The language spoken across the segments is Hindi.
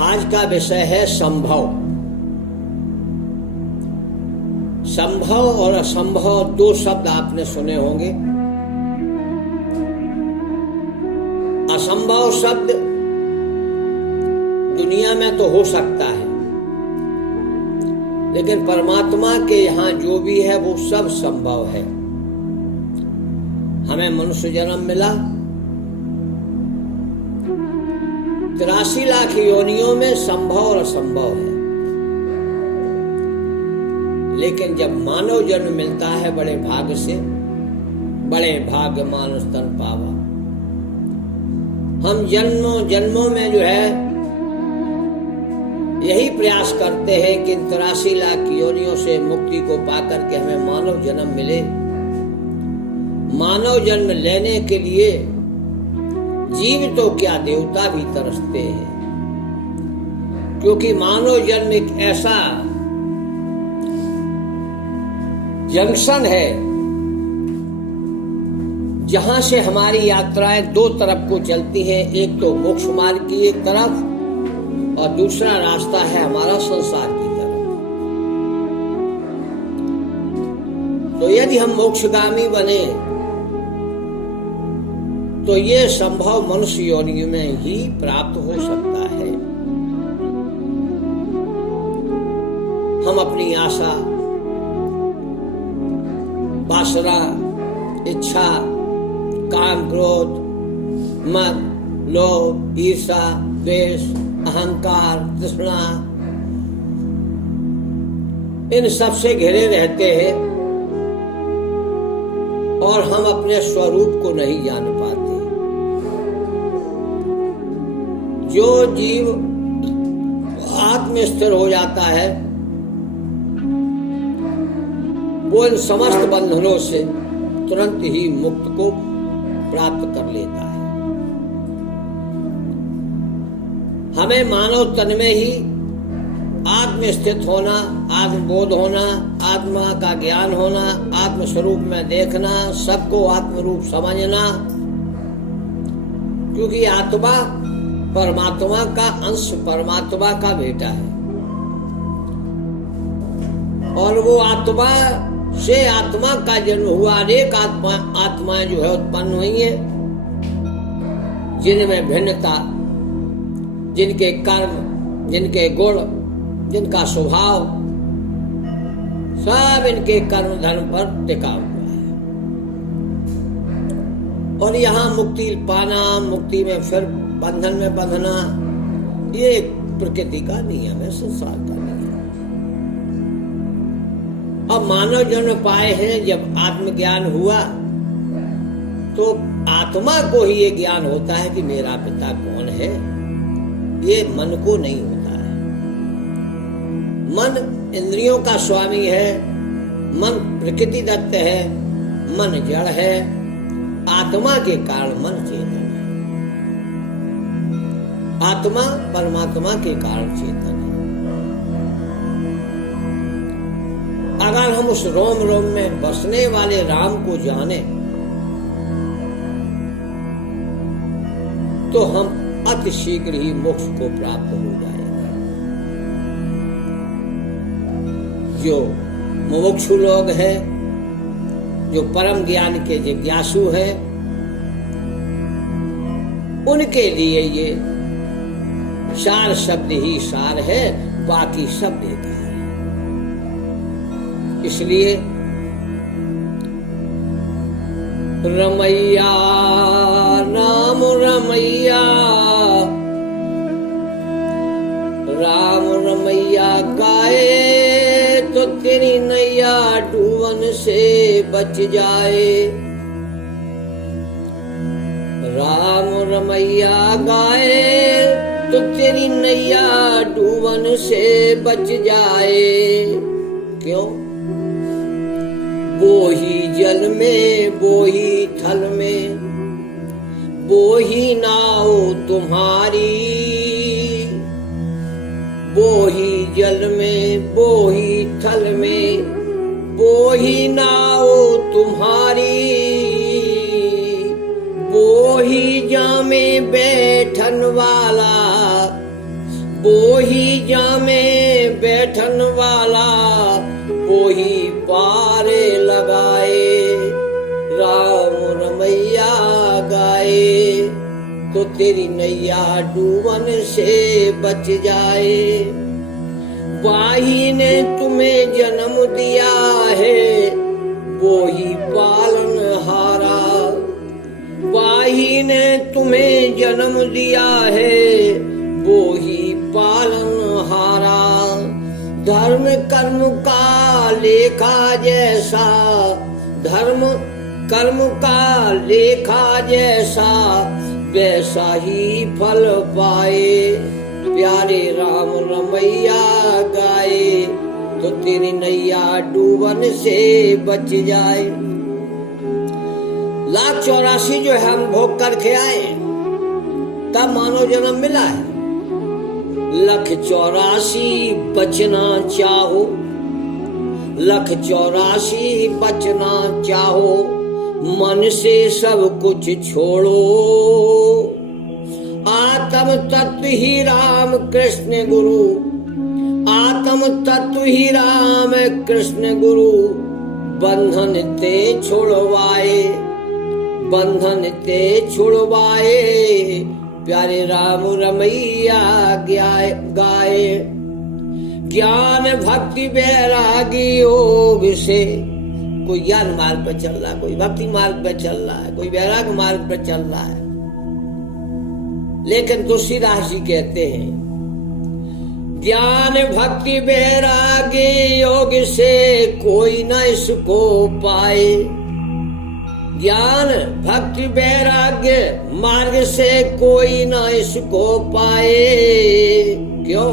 आज का विषय है संभव। संभव और असंभव दो शब्द आपने सुने होंगे। असंभव शब्द दुनिया में तो हो सकता है, लेकिन परमात्मा के यहाँ जो भी है वो सब संभव है। हमें मनुष्य जन्म मिला, 83 लाख योनियों में संभव और असंभव है, लेकिन जब मानव जन्म मिलता है बड़े भाग्य से, बड़े भाग्य मानुष तन पावा। हम जन्मों जन्मों में जो है यही प्रयास करते हैं कि 83 लाख योनियों से मुक्ति को पाकर के हमें मानव जन्म मिले। मानव जन्म लेने के लिए जीव तो क्या देवता भी तरसते हैं, क्योंकि मानव जन्म एक ऐसा जंक्शन है जहां से हमारी यात्राएं दो तरफ को चलती हैं। एक तो मोक्ष मार्ग की एक तरफ और दूसरा रास्ता है हमारा संसार की तरफ। तो यदि हम मोक्षगामी बने तो ये संभव मनुष्य योनि में ही प्राप्त हो सकता है। हम अपनी आशा, वासना, इच्छा, काम, क्रोध, मद, लोभ, ईर्षा, द्वेष, अहंकार, तृष्णा, इन सब से घिरे रहते हैं और हम अपने स्वरूप को नहीं जान पाते। जो जीव आत्म स्थिर हो जाता है वो इन समस्त बंधनों से तुरंत ही मुक्त को प्राप्त कर लेता है। हमें मानव तन में ही आत्म स्थित होना, आत्मबोध होना, आत्मा का ज्ञान होना, आत्म स्वरूप में देखना, सबको आत्म रूप समझना, क्योंकि आत्मा परमात्मा का अंश, परमात्मा का बेटा है और वो आत्मा से आत्मा का जन्म हुआ। अनेक आत्माएं जो है उत्पन्न हुई है, जिनमें भिन्नता, जिनके कर्म, जिनके गुण, जिनका स्वभाव सब इनके कर्म धर्म पर टिका हुआ है। और यहाँ मुक्ति पाना, मुक्ति में फिर बंधन में बंधना, ये प्रकृति का नियम है, संसार का नियम। अब मानव जन्म पाए हैं, जब आत्मज्ञान हुआ तो आत्मा को ही ये ज्ञान होता है कि मेरा पिता कौन है। ये मन को नहीं होता है। मन इंद्रियों का स्वामी है, मन प्रकृति दत्त है, मन जड़ है। आत्मा के कारण मन चेतन है, आत्मा परमात्मा के कारण चेतन है। अगर हम उस रोम रोम में बसने वाले राम को जाने तो हम अति शीघ्र ही मोक्ष को प्राप्त हो जाएंगे। जो मुमुक्षु लोग हैं, जो परम ज्ञान के जिज्ञासु हैं, उनके लिए ये सार शब्द ही सार है, बाकी सब बेकार है। इसलिए रमैया राम रमैया, राम रमैया गाए तो तेरी नैया डूबन से बच जाए। राम रमैया गाए तो तेरी नैया डूबन से बच जाए। क्यों? बोही जल में, बोही थल में, बोही नाव तुम्हारी। बोही जल में, बोही थल में, बोही नाव तुम्हारी। बोही जामे बैठन वाला, वो ही जामे बैठन वाला वो ही पारे लगाए, राम रमैया गाए तो तेरी नैया डूबन से बच जाए। वाही ने तुम्हें जन्म दिया है वो ही पालन हारा, वाही ने तुम्हें जन्म दिया है वो ही पालन हारा। धर्म कर्म का लेखा जैसा, धर्म कर्म का लेखा जैसा वैसा ही फल पाए, प्यारे राम रमैया गाए तो तेरी नैया डूबन से बच जाए। 1,84,000 जो है हम भोग करके आए तब मानव जन्म मिला है। 1,84,000 बचना चाहो, 1,84,000 बचना चाहो, मन से सब कुछ छोड़ो। आत्म तत्व ही राम कृष्ण गुरु, आत्म तत्व ही राम कृष्ण गुरु, बंधन ते छुड़वाए, बंधन ते छुड़वाए, प्यारे राम रमैया गाए। ज्ञान भक्ति वैरागी योग से, कोई ज्ञान मार्ग पर चल रहा है, कोई भक्ति मार्ग पर चल रहा है, कोई वैराग मार्ग पर चल रहा है, लेकिन तुलसीदास जी कहते हैं ज्ञान भक्ति वैरागी योग से कोई न इसको पाए। ज्ञान भक्ति वैराग्य मार्ग से कोई न इसको पाए। क्यों?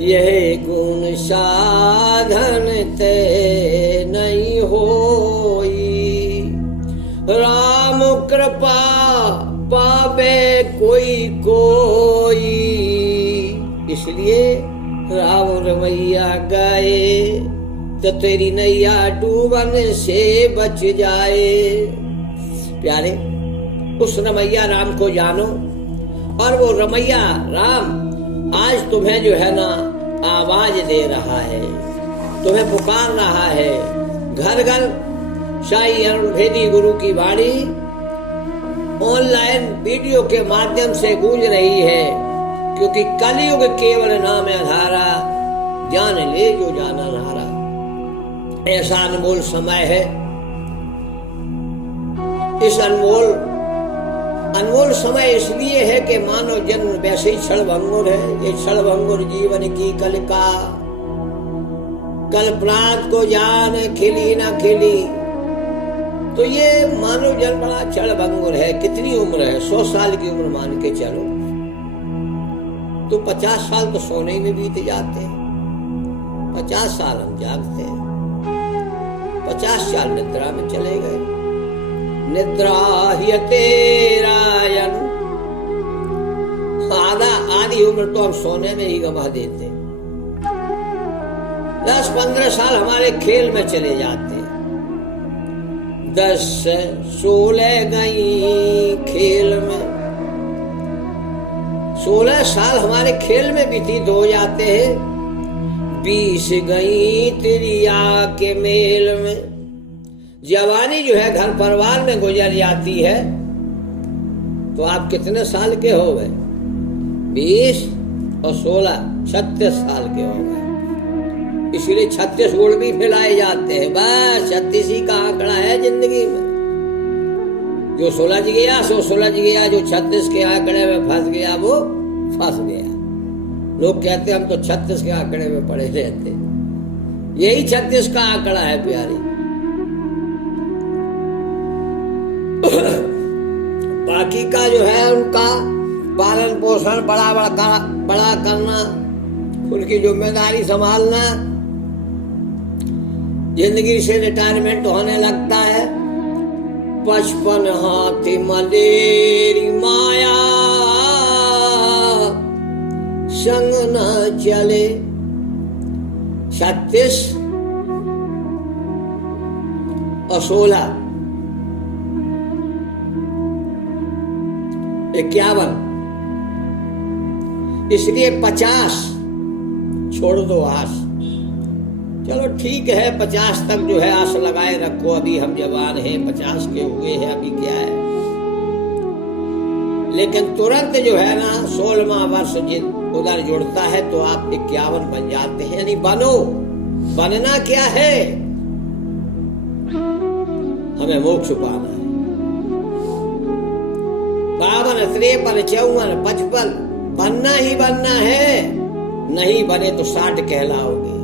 यह गुण साधन ते नहीं होई, राम कृपा पावे कोई। इसलिए राम रमैया गाए तो तेरी नैया डूबन से बच जाए। प्यारे, उस रमैया राम को जानो, और वो रमैया राम आज तुम्हें जो है ना आवाज दे रहा है, तुम्हें पुकार रहा है। घर घर साईं अरुण भेदी गुरु की वाणी ऑनलाइन वीडियो के माध्यम से गूंज रही है, क्योंकि कलयुग केवल नाम आधारा, जान ले जो जाना नारा। ऐसा अनमोल समय है। इस अनमोल समय इसलिए है कि मानव जन्म वैसे ही क्षणभंगुर है। ये क्षणभंगुर जीवन की कल्पनात को जान खिली न खिली, तो ये मानव जन्म बड़ा क्षणभंगुर है। कितनी उम्र है? 100 साल की उम्र मान के चलो तो 50 साल तो सोने में बीत जाते हैं, 50 साल हम जागते हैं, 50 साल निद्रा में चले गए। निद्रा ह्यते रायन, आधी उम्र तो हम सोने में ही गंवा देते। 10-15 साल हमारे खेल में चले जाते हैं, 10-16 गई खेल में, 16 साल हमारे खेल में व्यतीत हो जाते हैं, 20 गई त्रिया के मेल में। जवानी जो है घर परिवार में गुजर जाती है, तो आप कितने साल के हो गए? 20 और 16 36 साल के हो गए। इसलिए 36 गुण भी फैलाए जाते हैं। बस 36 ही का आंकड़ा है जिंदगी में। जो 16 जी गया सो 16 जी गया, जो 36 के आंकड़े में फंस गया वो फंस गया। लोग कहते हम तो 36 के आंकड़े में पड़े रहते, यही 36 का आंकड़ा है प्यारी। बाकी का जो है उनका पालन पोषण बड़ा करना, उनकी जिम्मेदारी संभालना, जिंदगी से रिटायरमेंट होने लगता है। 55 हाथी मलेरी माया संग न चले। 36 और 16 51, इसलिए 50 छोड़ दो आस। चलो ठीक है, 50 तक जो है आस लगाए रखो, अभी हम जवान हैं, 50 के हुए हैं, अभी क्या है। लेकिन तुरंत जो है ना 16वां वर्ष उधर जुड़ता है तो आप 51 बन जाते हैं। यानी बनो, बनना क्या है, हमें मोक्ष पाना है। 52, 53, 54, 55 बनना ही बनना है। नहीं बने तो 60 कहलाओगे।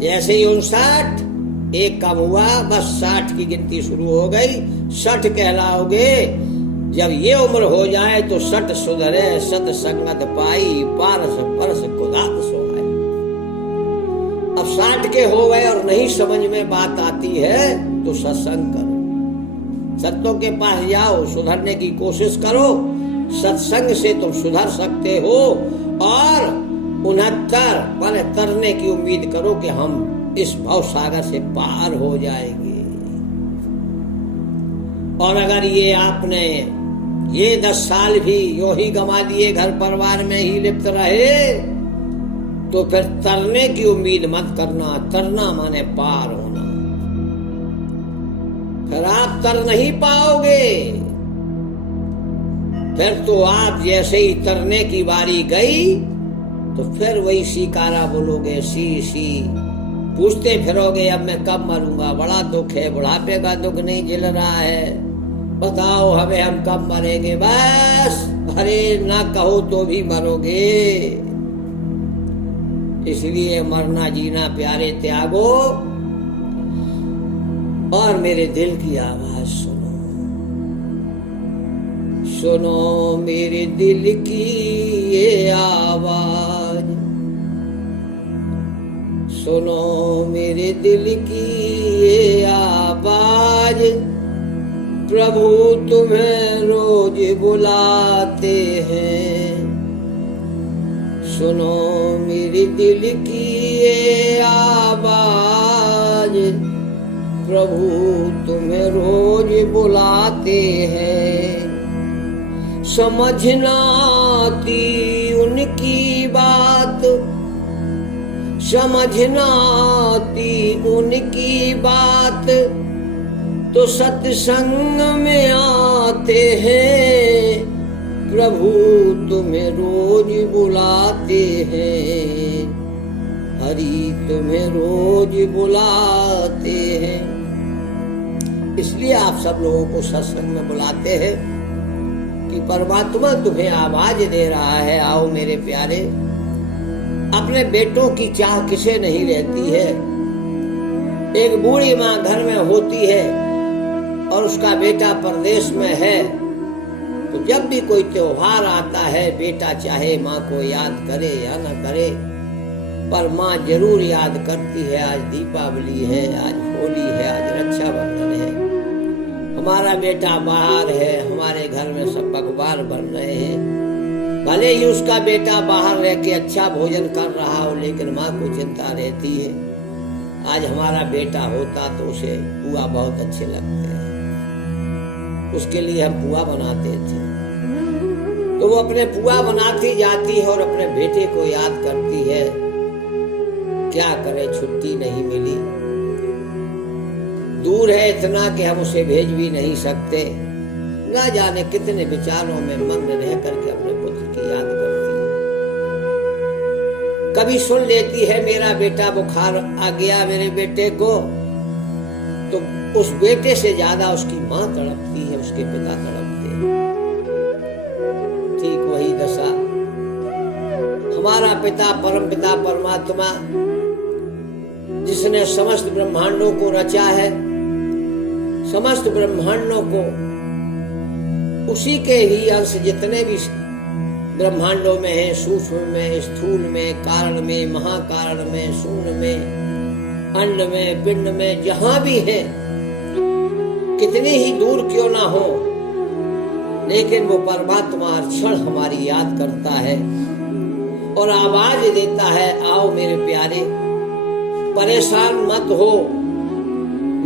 जैसे ही 59 एक कम हुआ, बस 60 की गिनती शुरू हो गई, 60 कहलाओगे। जब ये उम्र हो जाए तो 60 सुधरे, सत्संगत पाई, पारस परस खुदात सोहाय। अब 60 के हो गए और नहीं समझ में बात आती है तो सत्संग करो, सत्यों के पास जाओ, सुधरने की कोशिश करो। सत्संग से तुम सुधर सकते हो और 69 माने तरने की उम्मीद करो कि हम इस भव सागर से पार हो जाएंगे। और अगर ये आपने ये 10 साल भी यूं ही गंवा दिए, घर परिवार में ही लिप्त रहे, तो फिर तरने की उम्मीद मत करना। तरना माने पार होना, फिर आप तर नहीं पाओगे। फिर तो आप जैसे ही तरने की बारी गई तो फिर वही सीकारा बोलोगे, सी सी पूछते फिरोगे, अब मैं कब मरूंगा, बड़ा दुख है, बुढ़ापे का दुख नहीं झेल रहा है, बताओ हमें हम कब मरेंगे। बस अरे ना कहो तो भी मरोगे। इसलिए मरना जीना प्यारे त्यागो और मेरे दिल की आवाज सुनो। सुनो मेरे दिल की ये आवाज, सुनो मेरे दिल की ये आवाज, प्रभु तुम्हें रोज बुलाते हैं। सुनो मेरे दिल की ये आवाज, प्रभु तुम्हें रोज बुलाते हैं। समझना आती उनकी बात, समझना आती उनकी बात, तो सत्संग में आते हैं। प्रभु तुम्हें रोज बुलाते हैं, हरि तुम्हें रोज बुलाते हैं। इसलिए आप सब लोगों को सत्संग में बुलाते हैं कि परमात्मा तुम्हें आवाज दे रहा है, आओ मेरे प्यारे। अपने बेटों की चाह किसे नहीं रहती है। एक बूढ़ी माँ घर में होती है और उसका बेटा परदेश में है, तो जब भी कोई त्योहार आता है, बेटा चाहे माँ को याद करे या न करे, पर माँ जरूर याद करती है। आज दीपावली है, आज होली है, आज रक्षाबंधन है, हमारा बेटा बाहर है, हमारे घर में सब पकवान बन रहे हैं। भले ही उसका बेटा बाहर रह के अच्छा भोजन कर रहा हो, लेकिन माँ को चिंता रहती है। आज हमारा बेटा होता तो उसे पुआ बहुत अच्छे लगते हैं, उसके लिए हम पुआ बनाते थे। तो वो अपने पुआ बनाती जाती है और अपने बेटे को याद करती है। क्या करे, छुट्टी नहीं मिली, दूर है इतना कि हम उसे भेज भी नहीं सकते। ना जाने कितने विचारों में मग्न रह करके अपने पुत्र की याद करती है। कभी सुन लेती है मेरा बेटा बुखार आ गया मेरे बेटे को, तो उस बेटे से ज्यादा उसकी माँ तड़पती है, उसके पिता तड़पते हैं। ठीक वही दशा हमारा पिता परम पिता परमात्मा, जिसने समस्त ब्रह्मांडों को रचा है, समस्त ब्रह्मांडों को उसी के ही अंश जितने भी ब्रह्मांडों में हैं, सूक्ष्म में, स्थूल में, कारण में, महाकारण में, शून्य में, अंड में, पिंड में, जहां भी है, कितनी ही दूर क्यों ना हो, लेकिन वो परमात्मा हर क्षण हमारी याद करता है और आवाज देता है, आओ मेरे प्यारे, परेशान मत हो,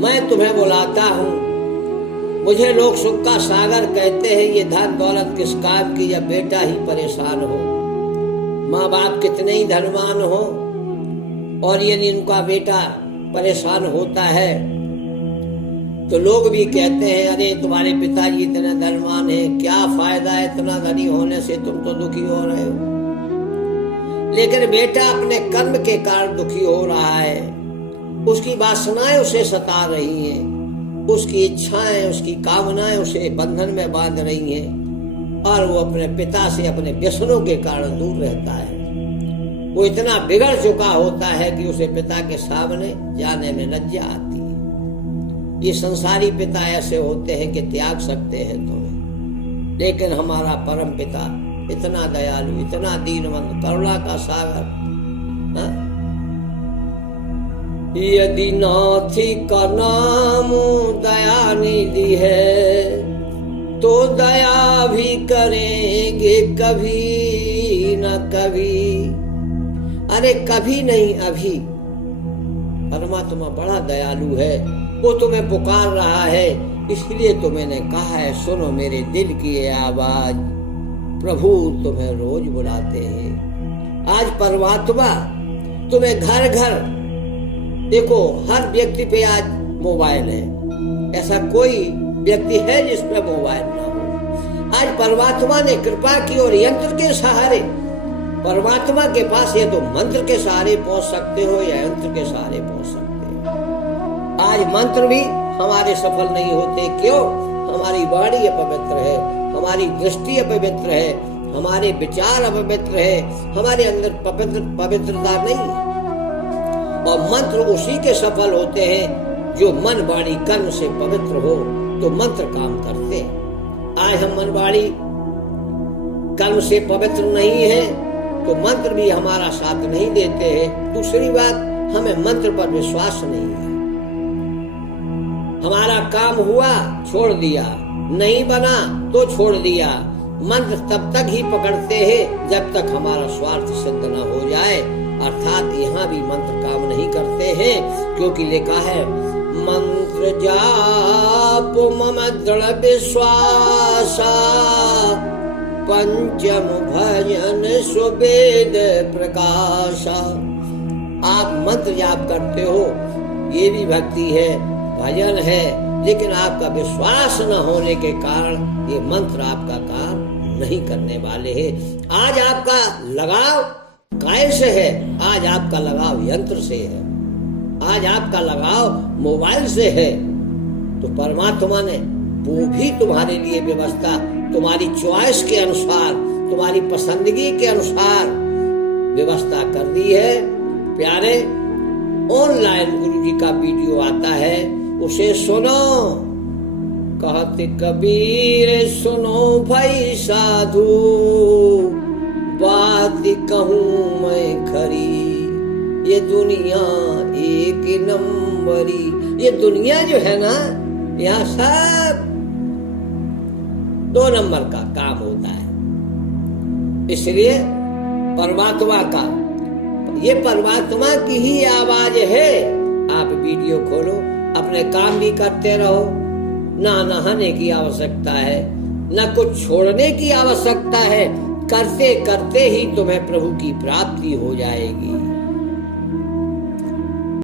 मैं तुम्हें बुलाता हूँ। मुझे लोग सुख का सागर कहते हैं, ये धन दौलत किस काम की जब बेटा ही परेशान हो। माँ बाप कितने ही धनवान हो और यदि उनका बेटा परेशान होता है तो लोग भी कहते हैं, अरे तुम्हारे पिताजी इतने धनवान हैं, क्या फायदा है इतना धनी होने से, तुम तो दुखी हो रहे हो। लेकिन बेटा अपने कर्म के कारण दुखी हो रहा है, उसकी वासनाएं उसे सता रही हैं, उसकी इच्छाएं, उसकी कामनाएं उसे बंधन में बांध रही हैं और वो अपने पिता से अपने व्यसनों के कारण दूर रहता है। वो इतना बिगड़ चुका होता है कि उसे पिता के सामने जाने में लज्जा आती है। ये संसारी पिता ऐसे होते हैं कि त्याग सकते हैं तुम्हें, लेकिन हमारा परम पिता इतना दयालु, इतना दीनवंत, करुणा का सागर। यदि नाथी का नाम दया निधि है तो दया भी करेंगे कभी न कभी। अरे कभी नहीं, अभी। परमात्मा बड़ा दयालु है, वो तुम्हें पुकार रहा है, इसलिए तो मैंने कहा है, सुनो मेरे दिल की ये आवाज, प्रभु तुम्हें रोज बुलाते हैं। आज परमात्मा तुम्हें घर घर, देखो हर व्यक्ति पे आज मोबाइल है, ऐसा कोई व्यक्ति है जिस पे मोबाइल ना हो। आज परमात्मा ने कृपा की और यंत्र के सहारे, परमात्मा के पास ये तो मंत्र के सहारे पहुंच सकते हो या यंत्र के सहारे पहुंच सकते हो। आज मंत्र भी हमारे सफल नहीं होते, क्यों? हमारी वाणी अपवित्र है, हमारी दृष्टि अपवित्र है, हमारे विचार अपवित्र है, हमारे अंदर पवित्रता नहीं है। और मंत्र उसी के सफल होते हैं जो मन वाणी कर्म से पवित्र हो, तो मंत्र काम करते हैं। आज हम मन वाणी कर्म से पवित्र नहीं है तो मंत्र भी हमारा साथ नहीं देते हैं। दूसरी बात, हमें मंत्र पर विश्वास नहीं है। हमारा काम हुआ, छोड़ दिया, नहीं बना तो छोड़ दिया। मंत्र तब तक ही पकड़ते हैं जब तक हमारा स्वार्थ सिद्ध न हो जाए, अर्थात यहाँ भी मंत्र काम नहीं करते हैं, क्योंकि लिखा है, मंत्र जाप मम दृढ़ विश्वासा, पंचम भजन सुवेद प्रकाशा। आप मंत्र जाप करते हो, ये भी भक्ति है, भजन है, लेकिन आपका विश्वास न होने के कारण ये मंत्र आपका काम नहीं करने वाले हैं। आज आपका लगाव काय से है? आज आपका लगाव यंत्र से है, आज आपका लगाव मोबाइल से है। तो परमात्मा ने वो भी तुम्हारे लिए व्यवस्था, तुम्हारी चॉइस के अनुसार, तुम्हारी पसंदगी के अनुसार व्यवस्था कर दी है। प्यारे, ऑनलाइन गुरु जी का वीडियो आता है, उसे सुनो। कहते कबीर सुनो भाई साधु, बात कहूँ मैं खरी, ये दुनिया एक नंबरी। ये दुनिया जो है ना, यहाँ सब 2 नंबर का काम होता है। इसलिए परमात्मा का, ये परमात्मा की ही आवाज है। आप वीडियो खोलो, अपने काम भी करते रहो, ना नहाने की आवश्यकता है, न कुछ छोड़ने की आवश्यकता है। करते करते ही तुम्हें प्रभु की प्राप्ति हो जाएगी।